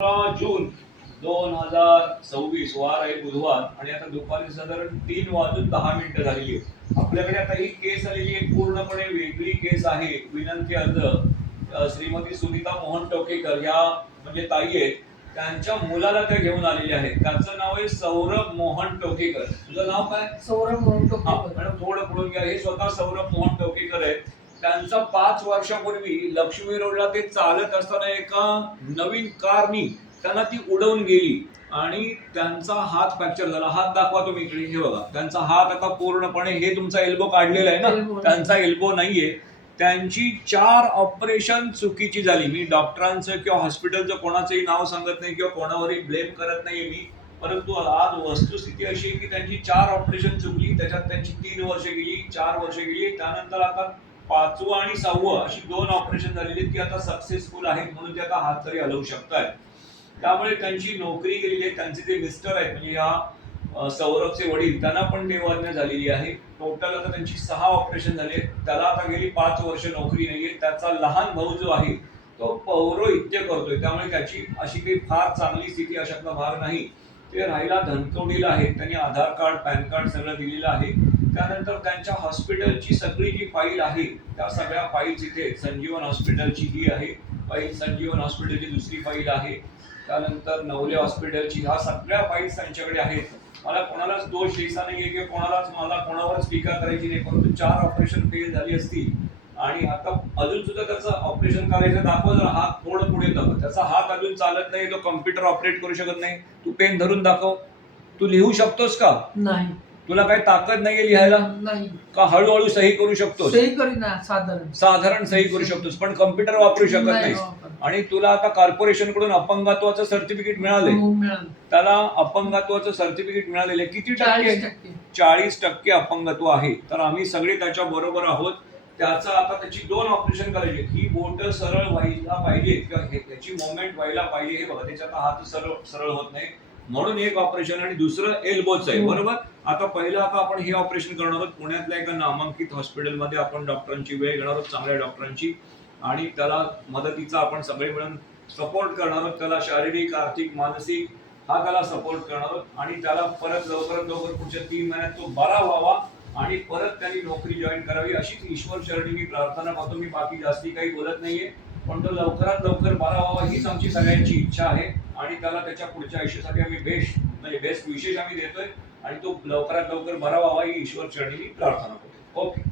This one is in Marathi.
जून 2026 वार आहे बुधवार आणि आता दुपारी साधारण 3:10 झालेली आहे. आपल्याकडे आता ही केस आलेली आहे, पूर्णपणे वेगळी केस आहे. विनंती अर्ज श्रीमती सुनीता मोहन टोकेकर या म्हणजे ताई आहेत, त्यांच्या मुलाला त्या घेऊन आलेले आहेत. त्याचं नाव आहे सौरभ मोहन टोकेकर. तुझं नाव काय? सौरभ मोहन टोकेकर. मॅडम थोडं पुढून घ्या. हे स्वतः सौरभ मोहन टोकेकर आहेत. त्यांचा 5 वर्षापूर्वी लक्ष्मी रोडला ते चालत असताना एका नवीन कारनी त्यांना ती उडवून गेली आणि त्यांचा हात फ्रॅक्चर झाला. हात दाखवा तुम्ही इकडे. हे बघा, त्यांचा हात आता पूर्णपणे, हे तुमचा एल्बो काढलेला आहे ना, त्यांचा एल्बो नाहीये. त्यांची 4 ऑपरेशन चुकीची झाली. मी डॉक्टरांचं किंवा हॉस्पिटलचं कोणाचंही नाव सांगत नाही किंवा कोणावरही ब्लेम करत नाहीये मी, परंतु आज वस्तुस्थिती अशी आहे की त्यांची 4 ऑपरेशन चुकली. त्याच्यात त्यांची 3 वर्ष गेली, 4 वर्ष गेली. त्यानंतर आता 5वं आणि 6वं अशी 2 ऑपरेशन झालेली, ती आता सक्सेसफुल आहेत, म्हणून ते आता हात तरी हलवू शकतायत. त्यामुळे त्यांची नोकरी गेलेली आहे. त्यांचे जे मिस्टर आहेत म्हणजे ह्या सौरभचे वडील, त्यांना पण देवाज्ञा झालेली आहे. टोटल आता त्यांची 6 ऑपरेशन झाले. त्याला आता गेली 5 वर्ष नोकरी नाहीये. त्याचा लहान भाऊ जो आहे तो पौरोहित्य करतोय, त्यामुळे त्याची अशी काही फार चांगली स्थिती अशातला भाग नाही. ते राहायला धनकवडीला आहे. त्यांनी आधार कार्ड, पॅन कार्ड सगळं दिलेलं आहे. त्यानंतर त्यांच्या हॉस्पिटलची सगळी जी फाईल आहे त्या सगळ्या फाईल्स इथे संजीवन हॉस्पिटलची ही आहे फाईल, संजीवन हॉस्पिटलची दुसरी फाईल आहे, त्यानंतर नवले हॉस्पिटलची, ह्या सगळ्या फाईल्स त्यांच्याकडे आहेत. मला कोणालाच दोष द्यायचा नाहीये किंवा मला कोणावरच टीका करायची नाही, परंतु 4 ऑपरेशन फेल झाली असतील आणि आता अजून सुद्धा त्याचं ऑपरेशन करायचं दाखव. जर हात थोडं पुढे दाखव. त्याचा हात अजून चालत नाही, तो कम्प्युटर ऑपरेट करू शकत नाही. तू पेन धरून दाखव. तू लिहू शकतोस का? नाही. तुला काही ताकद नाहीये लिहायला? नाही. का हळूहळू सही करू शकतोस? सही करीना, साधारण सही करू शकतोस, पण कम्प्युटर वापरू शकत नाहीस. आणि तुला आता कॉर्पोरेशन कडून अपंगत्वाचं सर्टिफिकेट मिळालंय. त्याला अपंगत्वाचं सर्टिफिकेट मिळालेलं आहे. किती टक्के? 40% अपंगत्व आहे. तर आम्ही सगळे त्याच्या बरोबर आहोत. त्याचा आता त्याची 2 ऑपरेशन करायचे. ही बोट सरळ व्हायला पाहिजे किंवा त्याची मुवमेंट व्हायला पाहिजे. हे बघा, त्याच्यात हात सरळ होत नाही, म्हणून एक ऑपरेशन आणि दुसरं एल्बोच आहे. बरोबर. आता पहिलं आपण हे ऑपरेशन करणार आहोत पुण्यातल्या एका नामांकित हॉस्पिटलमध्ये. आपण डॉक्टरांची वेळ घेणार आहोत, चांगल्या डॉक्टरांची, आणि त्याला मदतीचा आपण सगळे मिळून सपोर्ट करणार आहोत. त्याला शारीरिक, आर्थिक, मानसिक हा त्याला सपोर्ट करणार आहोत आणि त्याला परत लवकरात लवकर पुढच्या 3 महिन्यात तो बरा व्हावा आणि परत त्यांनी नोकरी जॉईन करावी, अशीच ईश्वर चरणी मी प्रार्थना करतो. मी बाकी जास्ती काही बोलत नाहीये, पण तो लवकरात लवकर बरा व्हावा हीच आमची सगळ्यांची इच्छा आहे. आणि त्याला त्याच्या पुढच्या आयुष्यासाठी आम्ही बेस्ट विशेष आम्ही देतोय आणि तो लवकरात लवकर बरा व्हावा ही ईश्वर चरणी मी प्रार्थना करतो. ओके.